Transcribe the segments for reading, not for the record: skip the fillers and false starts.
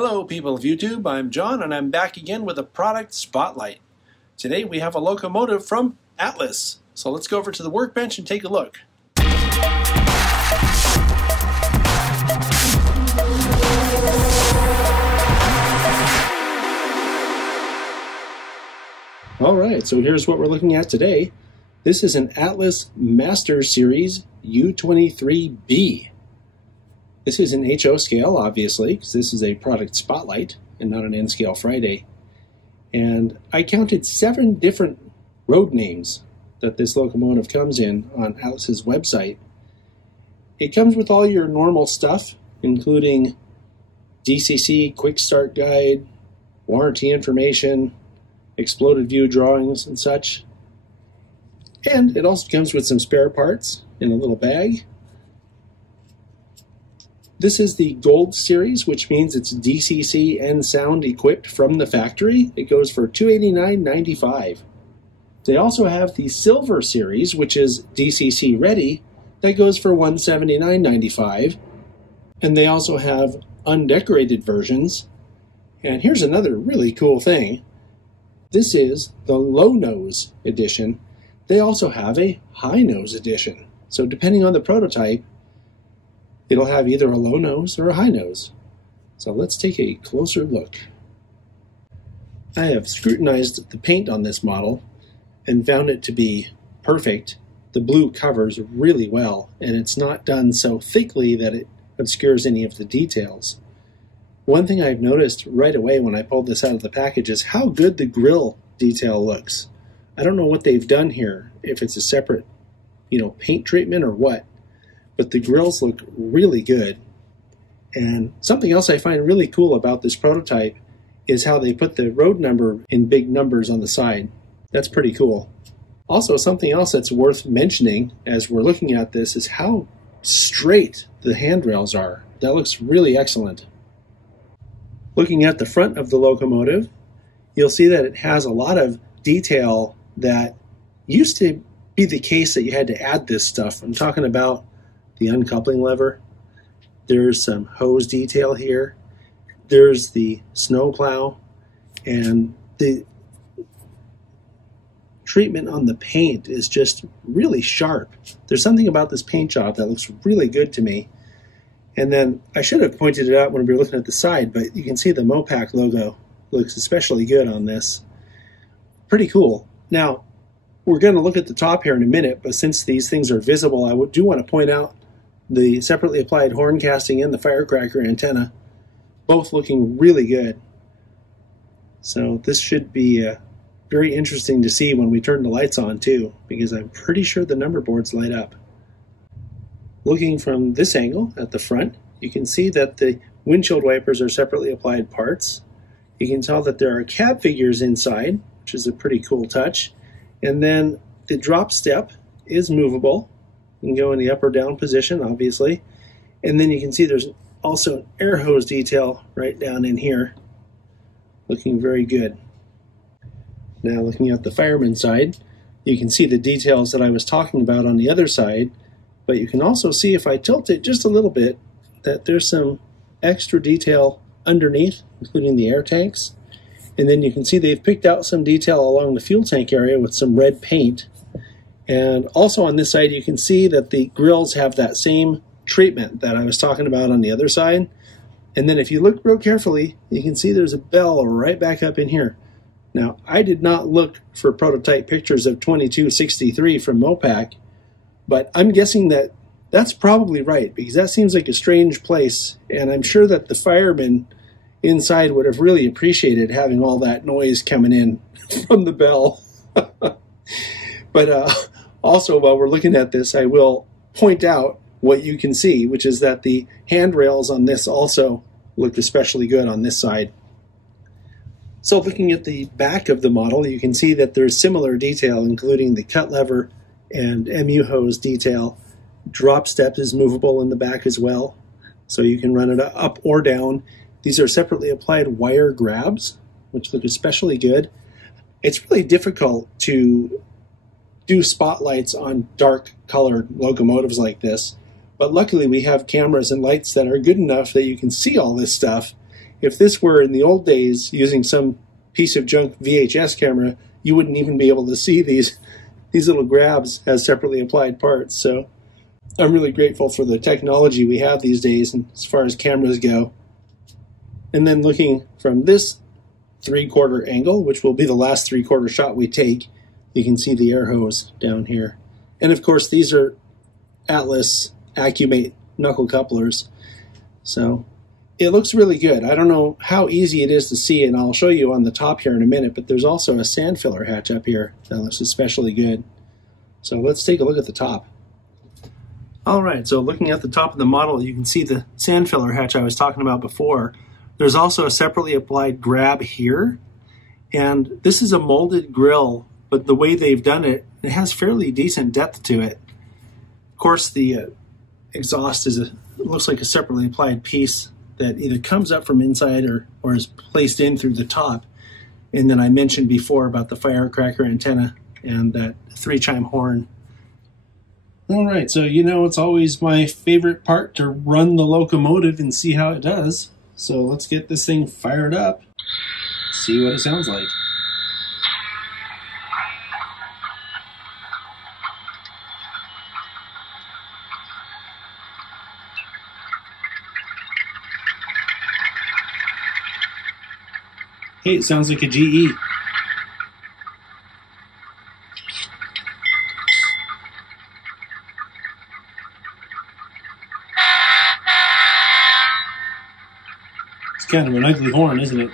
Hello people of YouTube, I'm John and I'm back again with a product spotlight. Today we have a locomotive from Atlas. So let's go over to the workbench and take a look. Alright, so here's what we're looking at today. This is an Atlas Master Series U23B. This is an HO scale, obviously, because this is a product spotlight and not an N-scale Friday. And I counted 7 different road names that this locomotive comes in on Atlas's website. It comes with all your normal stuff, including DCC quick start guide, warranty information, exploded view drawings and such. And it also comes with some spare parts in a little bag. This is the Gold Series, which means it's DCC and sound equipped from the factory. It goes for $289.95. They also have the Silver Series, which is DCC Ready. That goes for $179.95. And they also have undecorated versions. And here's another really cool thing. This is the Low Nose edition. They also have a High Nose edition. So depending on the prototype, it'll have either a low nose or a high nose. So let's take a closer look. I have scrutinized the paint on this model and found it to be perfect. The blue covers really well, and it's not done so thickly that it obscures any of the details. One thing I've noticed right away when I pulled this out of the package is how good the grill detail looks. I don't know what they've done here, if it's a separate, paint treatment or what. But the grills look really good. And something else I find really cool about this prototype is how they put the road number in big numbers on the side. That's pretty cool. Also, something else that's worth mentioning as we're looking at this is how straight the handrails are. That looks really excellent. Looking at the front of the locomotive, you'll see that it has a lot of detail that used to be the case that you had to add this stuff. I'm talking about the uncoupling lever. There's some hose detail here. There's the snow plow, and the treatment on the paint is just really sharp. There's something about this paint job that looks really good to me. And then I should have pointed it out when we were looking at the side, but you can see the MoPac logo looks especially good on this. Pretty cool. Now, we're going to look at the top here in a minute, but since these things are visible, I do want to point out the separately applied horn casting and the firecracker antenna, both looking really good. So this should be very interesting to see when we turn the lights on too, because I'm pretty sure the number boards light up. Looking from this angle at the front, you can see that the windshield wipers are separately applied parts. You can tell that there are cab figures inside, which is a pretty cool touch. And then the drop step is movable. You can go in the up or down position, obviously. And then you can see there's also an air hose detail right down in here. Looking very good. Now looking at the fireman side, you can see the details that I was talking about on the other side. But you can also see, if I tilt it just a little bit, that there's some extra detail underneath, including the air tanks. And then you can see they've picked out some detail along the fuel tank area with some red paint. And also on this side, you can see that the grills have that same treatment that I was talking about on the other side. And then if you look real carefully, you can see there's a bell right back up in here. Now, I did not look for prototype pictures of 2263 from MoPac, but I'm guessing that that's probably right, because that seems like a strange place. And I'm sure that the firemen inside would have really appreciated having all that noise coming in from the bell. But also, while we're looking at this, I will point out what you can see, which is that the handrails on this also look especially good on this side. So looking at the back of the model, you can see that there's similar detail, including the cut lever and MU hose detail. Drop step is movable in the back as well, so you can run it up or down. These are separately applied wire grabs, which look especially good. It's really difficult to do spotlights on dark colored locomotives like this, but luckily we have cameras and lights that are good enough that you can see all this stuff If this were in the old days using some piece of junk VHS camera, you wouldn't even be able to see these little grabs as separately applied parts. So I'm really grateful for the technology we have these days and as far as cameras go. And then looking from this 3/4 angle, which will be the last 3/4 shot we take, you can see the air hose down here. And of course, these are Atlas Accumate knuckle couplers. So it looks really good. I don't know how easy it is to see, and I'll show you on the top here in a minute, but there's also a sand filler hatch up here that looks especially good. So let's take a look at the top. All right, so looking at the top of the model, you can see the sand filler hatch I was talking about before. There's also a separately applied grab here, and this is a molded grill, but the way they've done it, it has fairly decent depth to it. Of course, the exhaust looks like a separately applied piece that either comes up from inside or is placed in through the top. And then I mentioned before about the firecracker antenna and that 3-chime horn. All right, so you know it's always my favorite part to run the locomotive and see how it does. So let's get this thing fired up, see what it sounds like. Hey, it sounds like a GE. It's kind of an ugly horn, isn't it?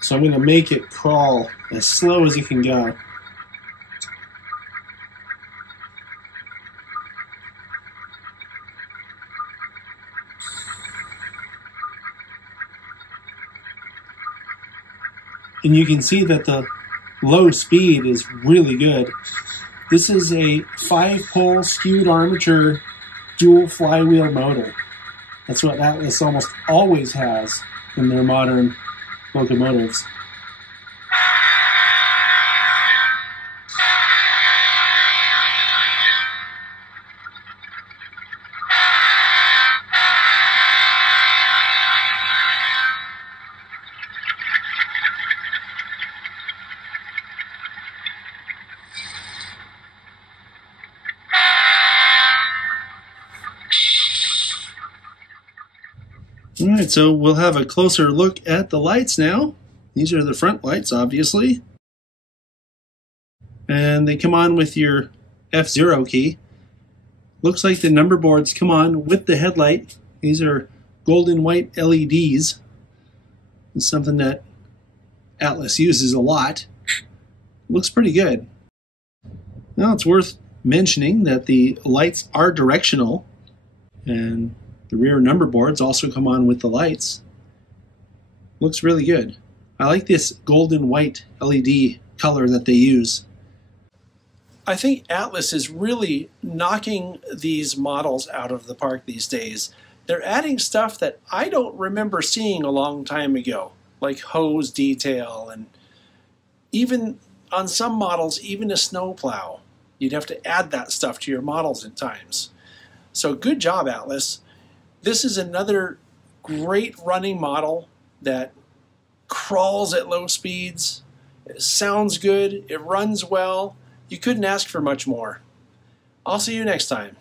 So I'm going to make it crawl as slow as it can go. And you can see that the low speed is really good. This is a 5-pole skewed armature dual flywheel motor. That's what Atlas almost always has in their modern locomotives. All right, so we'll have a closer look at the lights now. These are the front lights, obviously. And they come on with your F0 key. Looks like the number boards come on with the headlight. These are golden white LEDs. It's something that Atlas uses a lot. Looks pretty good. Now it's worth mentioning that the lights are directional, and the rear number boards also come on with the lights. Looks really good. I like this golden white LED color that they use. I think Atlas is really knocking these models out of the park these days. They're adding stuff that I don't remember seeing a long time ago, like hose detail, and even on some models, even a snowplow. You'd have to add that stuff to your models at times. So good job, Atlas. This is another great running model that crawls at low speeds. It sounds good. It runs well. You couldn't ask for much more. I'll see you next time.